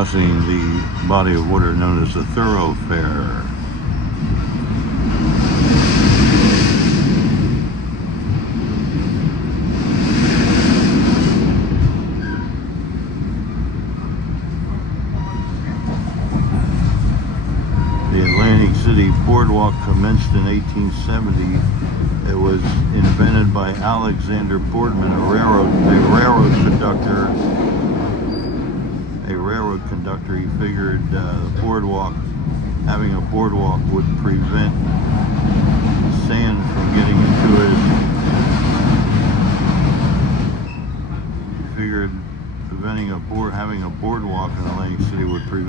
crossing the body of water known as the thoroughfare. The Atlantic City Boardwalk commenced in 1870. It was invented by Alexander Boardman, a railroad conductor. He figured having a boardwalk would prevent sand from getting into it. He figured having a boardwalk in Atlantic City would prevent